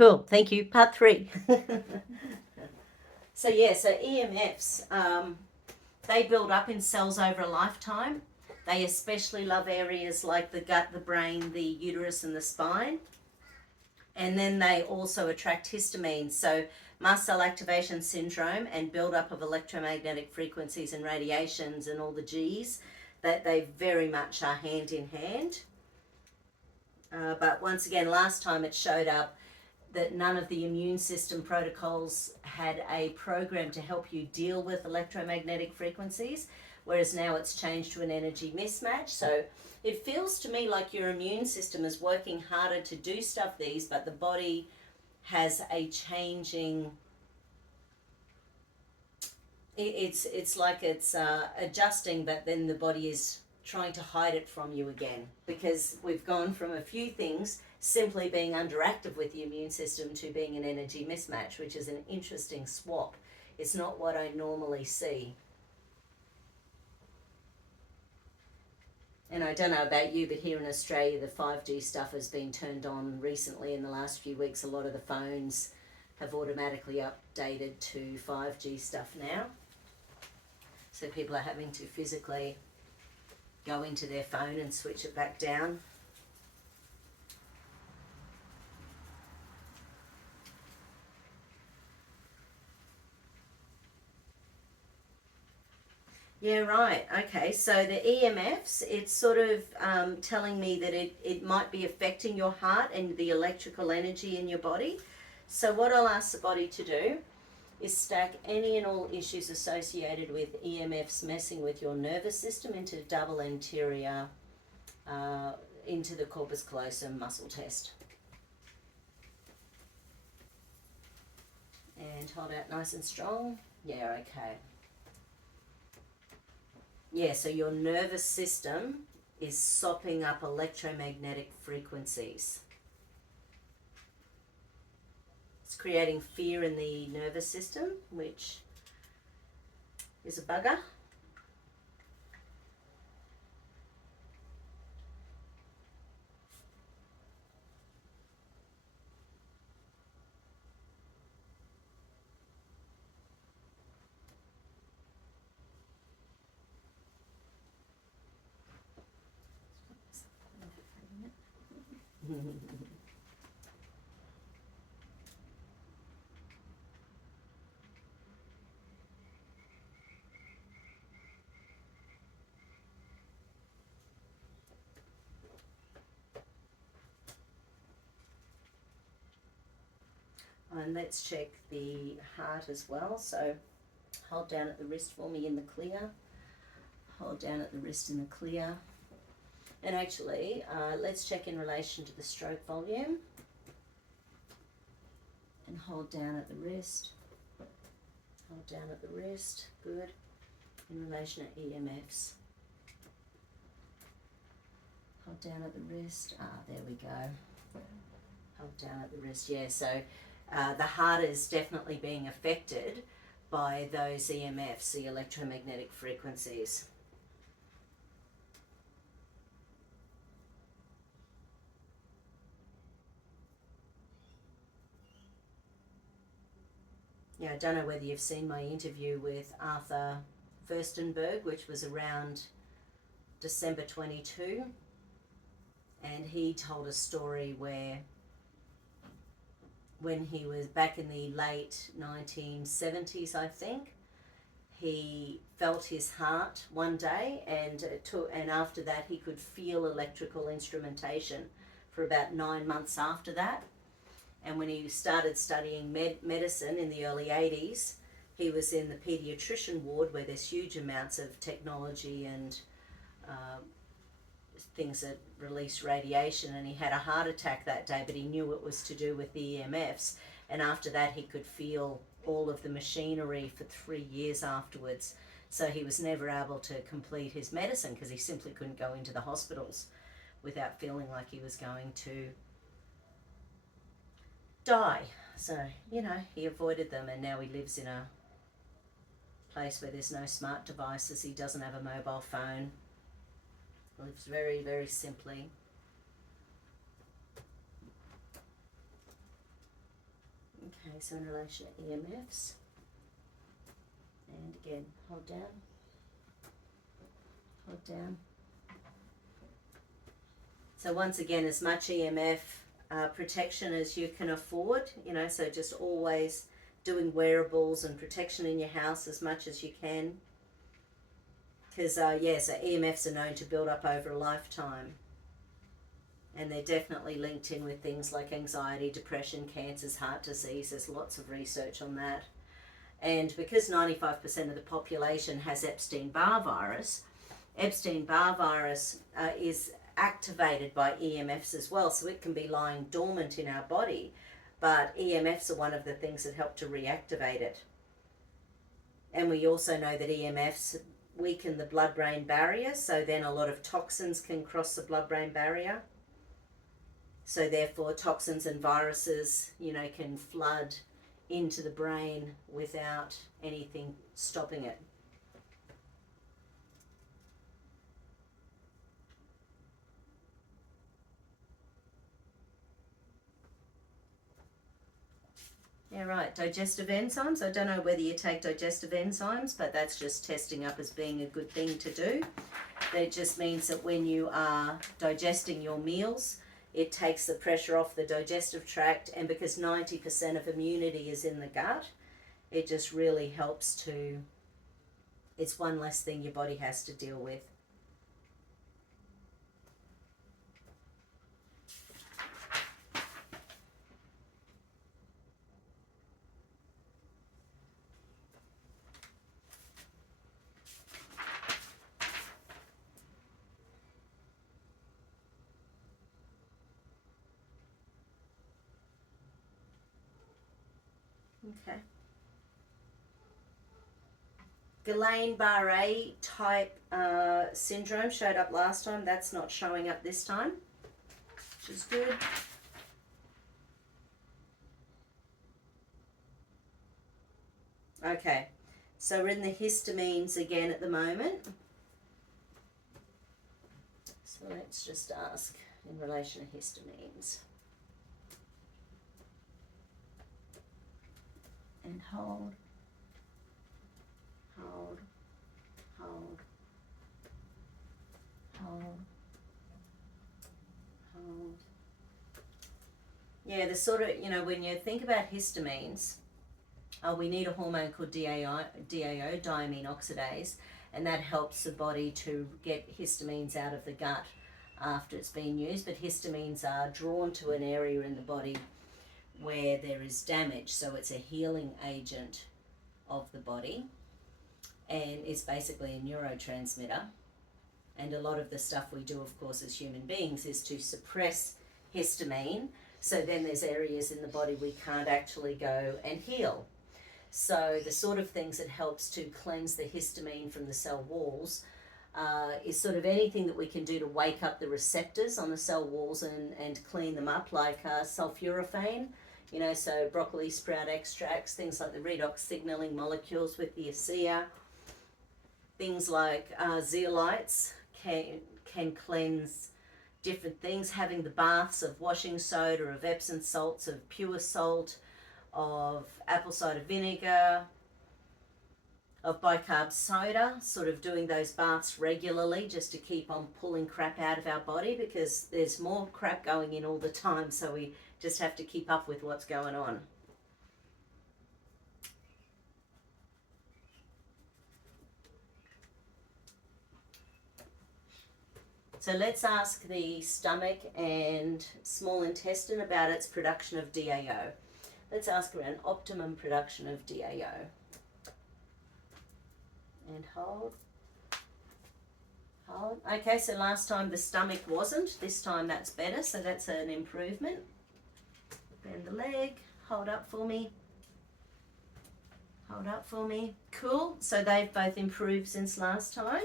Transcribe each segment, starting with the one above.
Cool. Thank you. Part 3. So EMFs, they build up in cells over a lifetime. They especially love areas like the gut, the brain, the uterus, and the spine. And then they also attract histamine. So mast cell activation syndrome and buildup of electromagnetic frequencies and radiations and all the G's, that they very much are hand in hand. But once again, last time it showed up that none of the immune system protocols had a program to help you deal with electromagnetic frequencies, whereas now it's changed to an energy mismatch. So it feels to me like your immune system is working harder to do stuff these, but the body has a changing, it's like it's adjusting, but then the body is trying to hide it from you again, because we've gone from a few things simply being underactive with the immune system to being an energy mismatch, which is an interesting swap. It's not what I normally see. And I don't know about you, but here in Australia, the 5G stuff has been turned on recently in the last few weeks. A lot of the phones have automatically updated to 5G stuff now. So people are having to physically go into their phone and switch it back down. Yeah, right. Okay, so the EMFs, it's sort of telling me that it might be affecting your heart and the electrical energy in your body. So what I'll ask the body to do is stack any and all issues associated with EMFs messing with your nervous system into double anterior, into the corpus callosum muscle test. And hold out nice and strong. Yeah, okay. Yeah, so your nervous system is sopping up electromagnetic frequencies. It's creating fear in the nervous system, which is a bugger. And let's check the heart as well. So hold down at the wrist for me in the clear. Hold down at the wrist in the clear. And actually, let's check in relation to the stroke volume. And hold down at the wrist. Hold down at the wrist. Good. In relation to EMFs. Hold down at the wrist. There we go. Hold down at the wrist. Yeah, so the heart is definitely being affected by those EMFs, the electromagnetic frequencies. Yeah, I don't know whether you've seen my interview with Arthur Furstenberg, which was around December 22, and he told a story where when he was back in the late 1970s, I think, he felt his heart one day, and after that he could feel electrical instrumentation for about 9 months after that. And when he started studying medicine in the early 80s, he was in the pediatrician ward where there's huge amounts of technology and things that release radiation, and he had a heart attack that day, but he knew it was to do with the EMFs. And after that he could feel all of the machinery for 3 years afterwards. So he was never able to complete his medicine because he simply couldn't go into the hospitals without feeling like he was going to die. So, he avoided them, and now he lives in a place where there's no smart devices. He doesn't have a mobile phone. He lives very, very simply. Okay, so in relation to EMFs, and again, hold down, hold down. So once again, as much EMF protection as you can afford, you know, so just always doing wearables and protection in your house as much as you can. Because, yeah, so EMFs are known to build up over a lifetime. And they're definitely linked in with things like anxiety, depression, cancers, heart disease. There's lots of research on that. And because 95% of the population has Epstein-Barr virus is activated by EMFs as well, so it can be lying dormant in our body, but EMFs are one of the things that help to reactivate it. And we also know that EMFs weaken the blood-brain barrier, so then a lot of toxins can cross the blood-brain barrier. So therefore toxins and viruses, you know, can flood into the brain without anything stopping it. Yeah, right. Digestive enzymes. I don't know whether you take digestive enzymes, but that's just testing up as being a good thing to do. That just means that when you are digesting your meals, it takes the pressure off the digestive tract, and because 90% of immunity is in the gut, it just really helps to, it's one less thing your body has to deal with. Okay. Guillain-Barré type syndrome showed up last time. That's not showing up this time, which is good. Okay, so we're in the histamines again at the moment. So let's just ask in relation to histamines. And hold, hold, hold, hold, hold. Yeah, the sort of, you know, when you think about histamines, we need a hormone called DAO, diamine oxidase, and that helps the body to get histamines out of the gut after it's been used. But histamines are drawn to an area in the body where there is damage, so it's a healing agent of the body, and it's basically a neurotransmitter. And a lot of the stuff we do, of course, as human beings is to suppress histamine, so then there's areas in the body we can't actually go and heal. So the sort of things that helps to cleanse the histamine from the cell walls is sort of anything that we can do to wake up the receptors on the cell walls and clean them up, like sulforaphane, you know, so broccoli sprout extracts, things like the redox signaling molecules with the ASEA, things like zeolites can cleanse different things, having the baths of washing soda, of Epsom salts, of pure salt, of apple cider vinegar, of bicarb soda, sort of doing those baths regularly just to keep on pulling crap out of our body, because there's more crap going in all the time, so we just have to keep up with what's going on. So let's ask the stomach and small intestine about its production of DAO. Let's ask around optimum production of DAO. And hold. Hold. Okay, so last time the stomach wasn't. This time that's better, so that's an improvement. Bend the leg. Hold up for me. Hold up for me. Cool. So they've both improved since last time.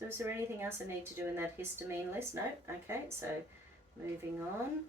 So is there anything else I need to do in that histamine list? No? Okay, so moving on.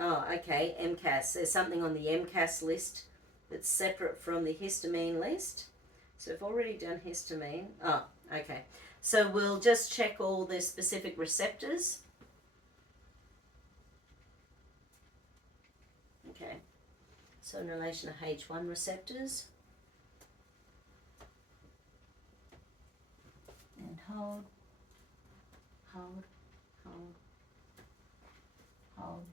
Oh, okay, MCAS. There's something on the MCAS list that's separate from the histamine list. So I've already done histamine. Oh, okay. So we'll just check all the specific receptors. Okay. So in relation to H1 receptors. And hold, hold, hold, hold.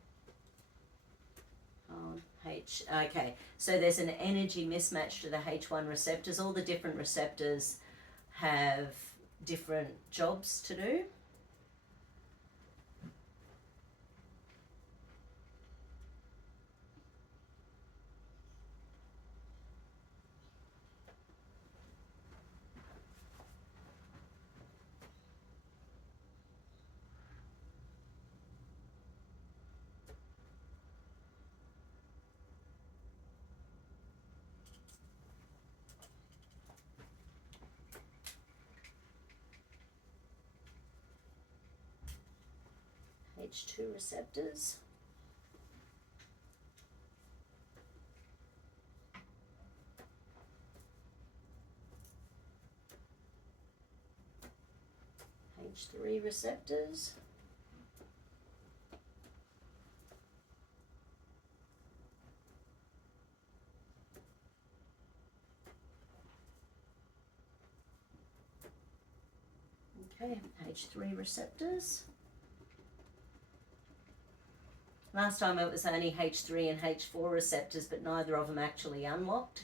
Okay, so there's an energy mismatch to the H1 receptors. All the different receptors have different jobs to do. H2 receptors. H3 receptors. Okay, H3 receptors. Last time it was only H3 and H4 receptors, but neither of them actually unlocked.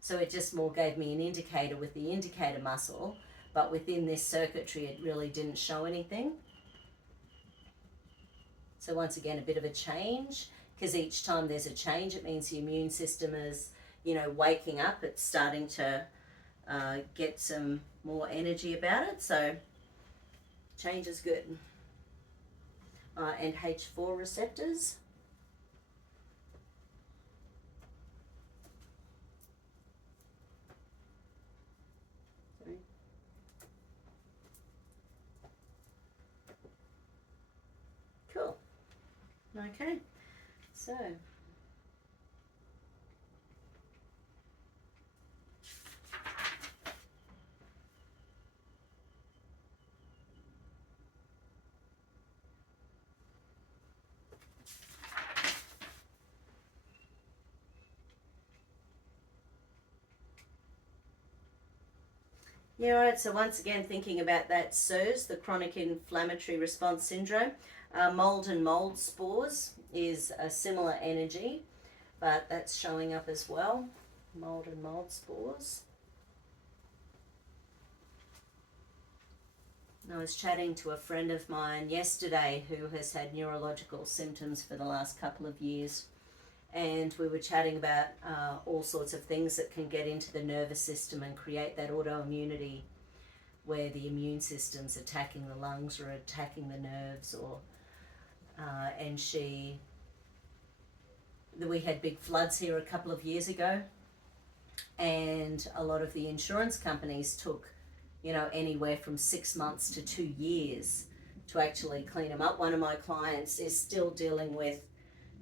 So it just more gave me an indicator with the indicator muscle, but within this circuitry it really didn't show anything. So once again, a bit of a change, because each time there's a change, it means the immune system is, waking up. It's starting to get some more energy about it. So change is good. And H4 receptors. Sorry. Cool. Okay. So yeah, all right. So once again, thinking about that CIRS, the chronic inflammatory response syndrome, mold and mold spores is a similar energy, but that's showing up as well. Mold and mold spores. I was chatting to a friend of mine yesterday who has had neurological symptoms for the last couple of years, and we were chatting about all sorts of things that can get into the nervous system and create that autoimmunity where the immune system's attacking the lungs or attacking the nerves, or and we had big floods here a couple of years ago, and a lot of the insurance companies took anywhere from 6 months to 2 years to actually clean them up. One of my clients is still dealing with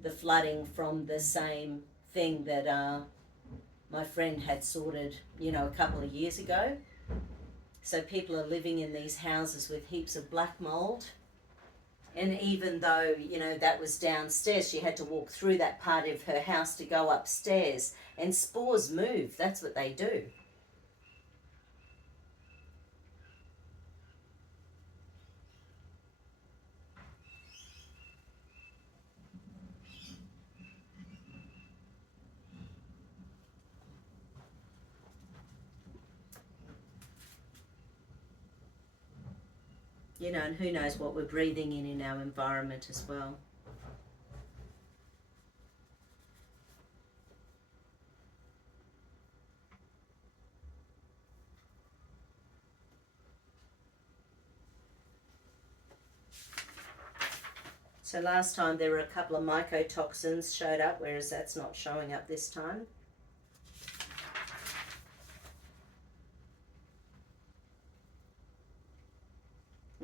the flooding from the same thing that my friend had sorted, a couple of years ago. So people are living in these houses with heaps of black mold. And even though, that was downstairs, she had to walk through that part of her house to go upstairs. And spores move, that's what they do. You know, and who knows what we're breathing in our environment as well. So last time there were a couple of mycotoxins showed up, whereas that's not showing up this time.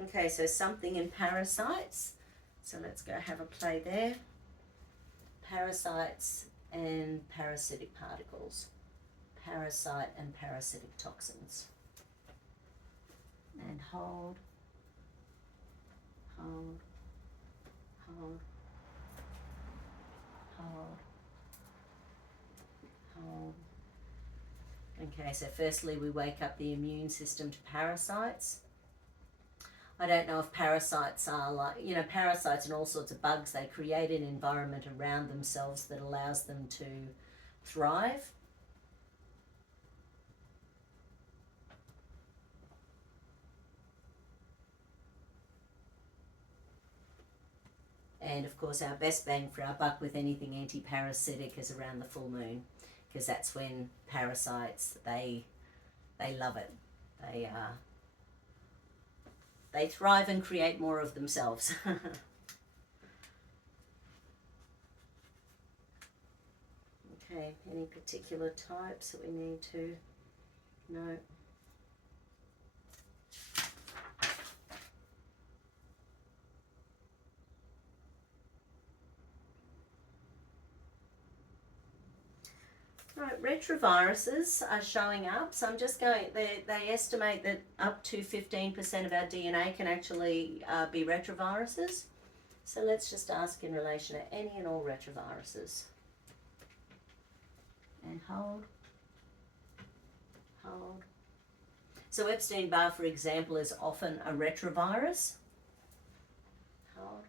Okay, so something in parasites. So let's go have a play there. Parasites and parasitic particles. Parasite and parasitic toxins. And hold, hold, hold, hold, hold. Okay, so firstly we wake up the immune system to parasites. I don't know if parasites are like, you know, parasites and all sorts of bugs, they create an environment around themselves that allows them to thrive. And of course our best bang for our buck with anything anti-parasitic is around the full moon, because that's when parasites, they love it. They thrive and create more of themselves. Okay, any particular types that we need to know? Right, retroviruses are showing up, so I'm just going, they estimate that up to 15% of our DNA can actually be retroviruses. So let's just ask in relation to any and all retroviruses. And hold, hold. So Epstein-Barr, for example, is often a retrovirus. Hold,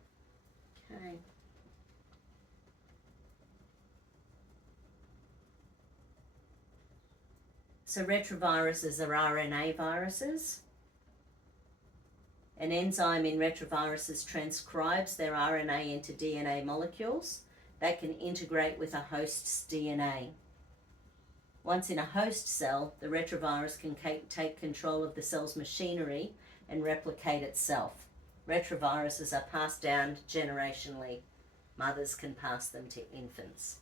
okay. So retroviruses are RNA viruses. An enzyme in retroviruses transcribes their RNA into DNA molecules that can integrate with a host's DNA. Once in a host cell, the retrovirus can take control of the cell's machinery and replicate itself. Retroviruses are passed down generationally. Mothers can pass them to infants.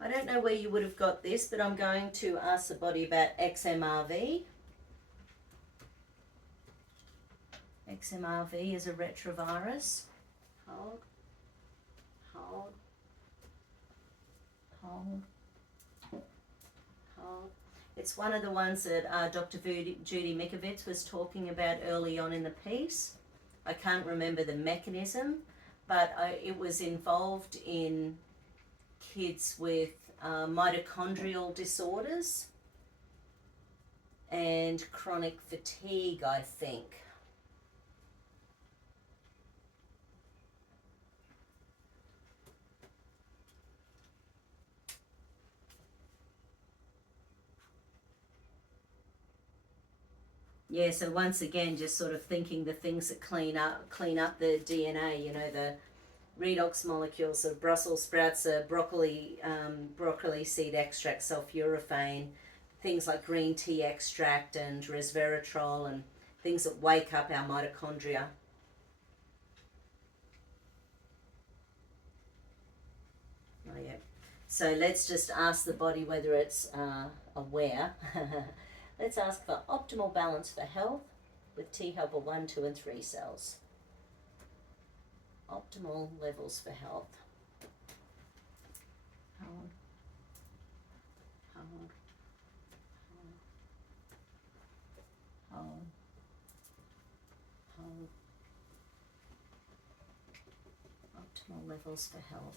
I don't know where you would have got this, but I'm going to ask the body about XMRV. XMRV is a retrovirus. Hold, hold, hold, hold. It's one of the ones that Dr. Judy Mikovits was talking about early on in the piece. I can't remember the mechanism, but it was involved in kids with mitochondrial disorders and chronic fatigue, I think. Yeah, so once again, just sort of thinking the things that clean up the DNA, you know, the redox molecules of Brussels sprouts, broccoli seed extract, sulforaphane, things like green tea extract and resveratrol, and things that wake up our mitochondria. Oh yeah. So let's just ask the body whether it's aware. Let's ask for optimal balance for health with T helper 1, 2, and 3 cells. Optimal levels for health. Hold, hold, hold, hold, hold. Optimal levels for health.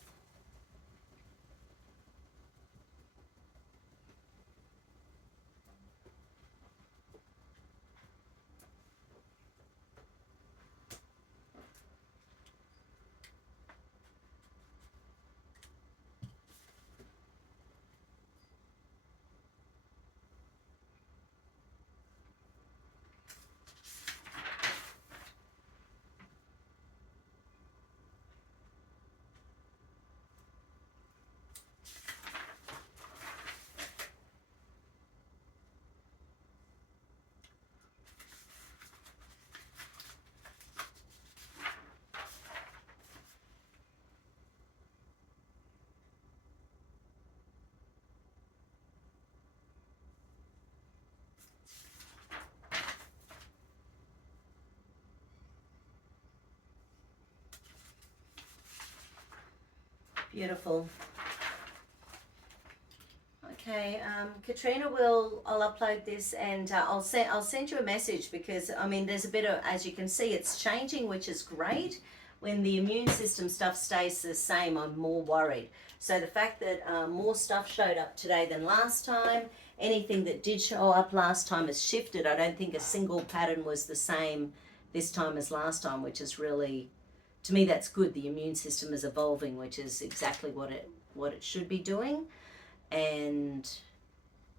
Beautiful. Okay, Caitriona I'll upload this, and I'll send you a message, because I mean there's a bit of, as you can see, it's changing, which is great. When the immune system stuff stays the same, I'm more worried. So the fact that more stuff showed up today than last time, anything that did show up last time has shifted. I don't think a single pattern was the same this time as last time, which is really, to me, that's good. The immune system is evolving, which is exactly what it should be doing. And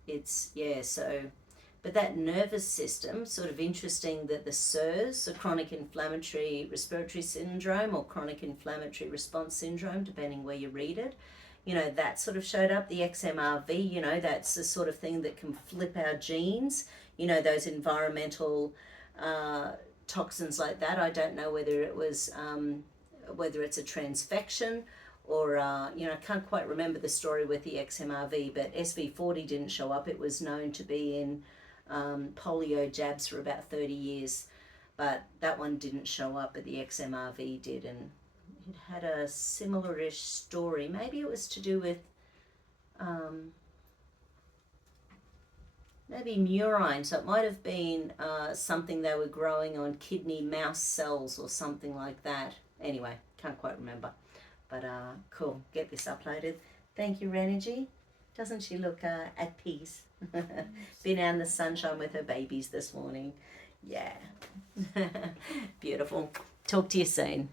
it's, yeah, so, but that nervous system, sort of interesting that the CIRS, so chronic inflammatory respiratory syndrome, or chronic inflammatory response syndrome, depending where you read it, you know, that sort of showed up. The XMRV, you know, that's the sort of thing that can flip our genes, you know, those environmental toxins like that. I don't know whether it was, whether it's a transfection, or you know, I can't quite remember the story with the XMRV, but SV40 didn't show up. It was known to be in polio jabs for about 30 years, but that one didn't show up, but the XMRV did, and it had a similar-ish story. Maybe it was to do with maybe murine, so it might have been something they were growing on kidney mouse cells or something like that. Anyway, can't quite remember. But cool, get this uploaded. Thank you, Renergy. Doesn't she look at peace? Been out in the sunshine with her babies this morning. Yeah. Beautiful. Talk to you soon.